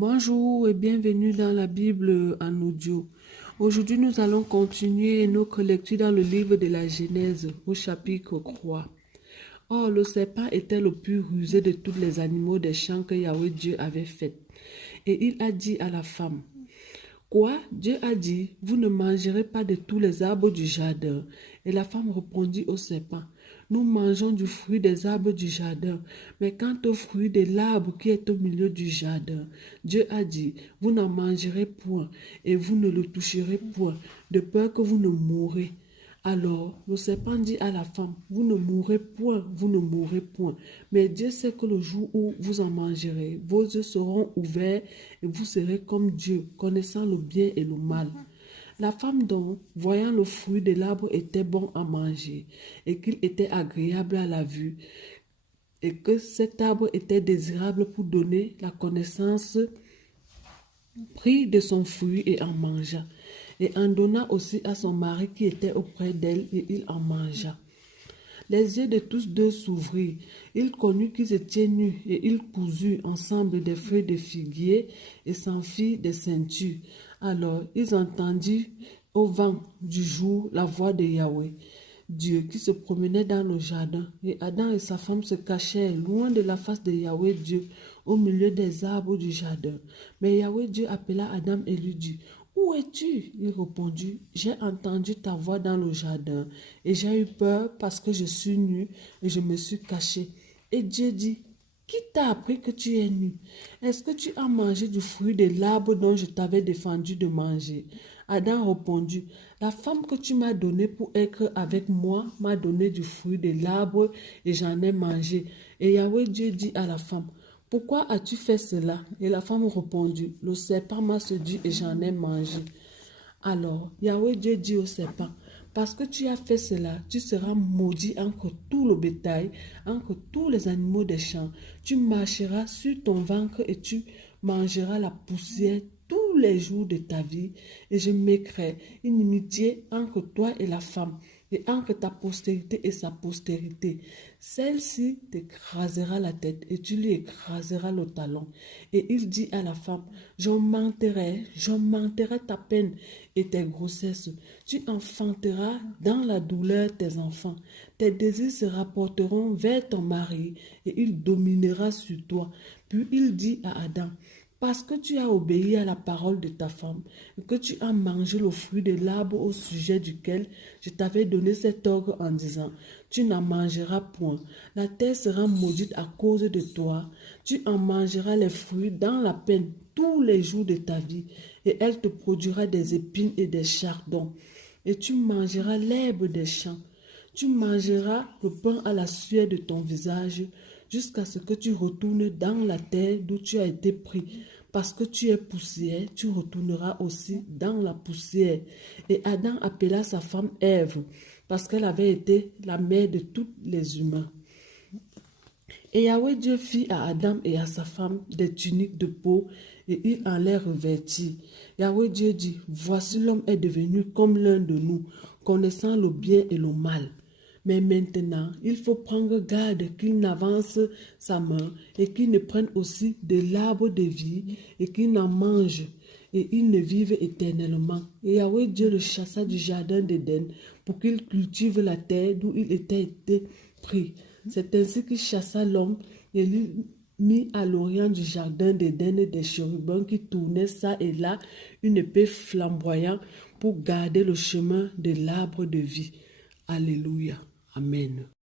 Bonjour et bienvenue dans la Bible en audio. Aujourd'hui, nous allons continuer notre lecture dans le livre de la Genèse au chapitre 3. Or, le serpent était le plus rusé de tous les animaux des champs que Yahweh Dieu avait fait. Et il a dit à la femme, Quoi? Dieu a dit, vous ne mangerez pas de tous les arbres du jardin. Et la femme répondit au serpent, nous mangeons du fruit des arbres du jardin, mais quant au fruit de l'arbre qui est au milieu du jardin, Dieu a dit, vous n'en mangerez point, et vous ne le toucherez point, de peur que vous ne mourrez. Alors le serpent dit à la femme, vous ne mourrez point, vous ne mourrez point. Mais Dieu sait que le jour où vous en mangerez, vos yeux seront ouverts et vous serez comme Dieu, connaissant le bien et le mal. La femme donc, voyant le fruit de l'arbre était bon à manger et qu'il était agréable à la vue et que cet arbre était désirable pour donner la connaissance, prit de son fruit et en mangea, et en donna aussi à son mari qui était auprès d'elle, et il en mangea. Les yeux de tous deux s'ouvrirent, il connut qu'ils étaient nus, et ils cousurent ensemble des feuilles de figuier, et s'en firent des ceintures. Alors ils entendirent au vent du jour la voix de Yahweh, Dieu qui se promenait dans le jardin, et Adam et sa femme se cachèrent loin de la face de Yahweh Dieu, au milieu des arbres du jardin. Mais Yahweh Dieu appela Adam et lui dit, où es-tu? Il répondit, j'ai entendu ta voix dans le jardin, et j'ai eu peur parce que je suis nu, et je me suis caché. Et Dieu dit, qui t'a appris que tu es nu? Est-ce que tu as mangé du fruit de l'arbre dont je t'avais défendu de manger? Adam répondit, la femme que tu m'as donnée pour être avec moi m'a donné du fruit de l'arbre et j'en ai mangé. Et Yahweh Dieu dit à la femme, pourquoi as-tu fait cela? Et la femme répondit, le serpent m'a séduit et j'en ai mangé. Alors Yahweh Dieu dit au serpent, parce que tu as fait cela, tu seras maudit entre tout le bétail, entre tous les animaux des champs. Tu marcheras sur ton ventre et tu mangeras la poussière tous les jours de ta vie. Et je mettrai une inimitié entre toi et la femme, et entre ta postérité et sa postérité. Celle-ci t'écrasera la tête et tu lui écraseras le talon. Et il dit à la femme, j'augmenterai ta peine et tes grossesses. Tu enfanteras dans la douleur tes enfants. Tes désirs se rapporteront vers ton mari et il dominera sur toi. Puis il dit à Adam, parce que tu as obéi à la parole de ta femme et que tu as mangé le fruit de l'arbre au sujet duquel je t'avais donné cet ordre en disant, tu n'en mangeras point. La terre sera maudite à cause de toi. Tu en mangeras les fruits dans la peine tous les jours de ta vie et elle te produira des épines et des chardons. Et tu mangeras l'herbe des champs. Tu mangeras le pain à la sueur de ton visage jusqu'à ce que tu retournes dans la terre d'où tu as été pris. Parce que tu es poussière, tu retourneras aussi dans la poussière. Et Adam appela sa femme Ève, parce qu'elle avait été la mère de tous les humains. Et Yahweh Dieu fit à Adam et à sa femme des tuniques de peau, et il en les revêtit. Yahweh Dieu dit, voici l'homme est devenu comme l'un de nous, connaissant le bien et le mal. Mais maintenant, il faut prendre garde qu'il n'avance sa main et qu'il ne prenne aussi de l'arbre de vie et qu'il n'en mange et il ne vive éternellement. Et Yahweh Dieu le chassa du jardin d'Éden pour qu'il cultive la terre d'où il était été pris. C'est ainsi qu'il chassa l'homme et lui mit à l'orient du jardin d'Éden des chérubins qui tournaient ça et là une épée flamboyante pour garder le chemin de l'arbre de vie. Alléluia. Amen.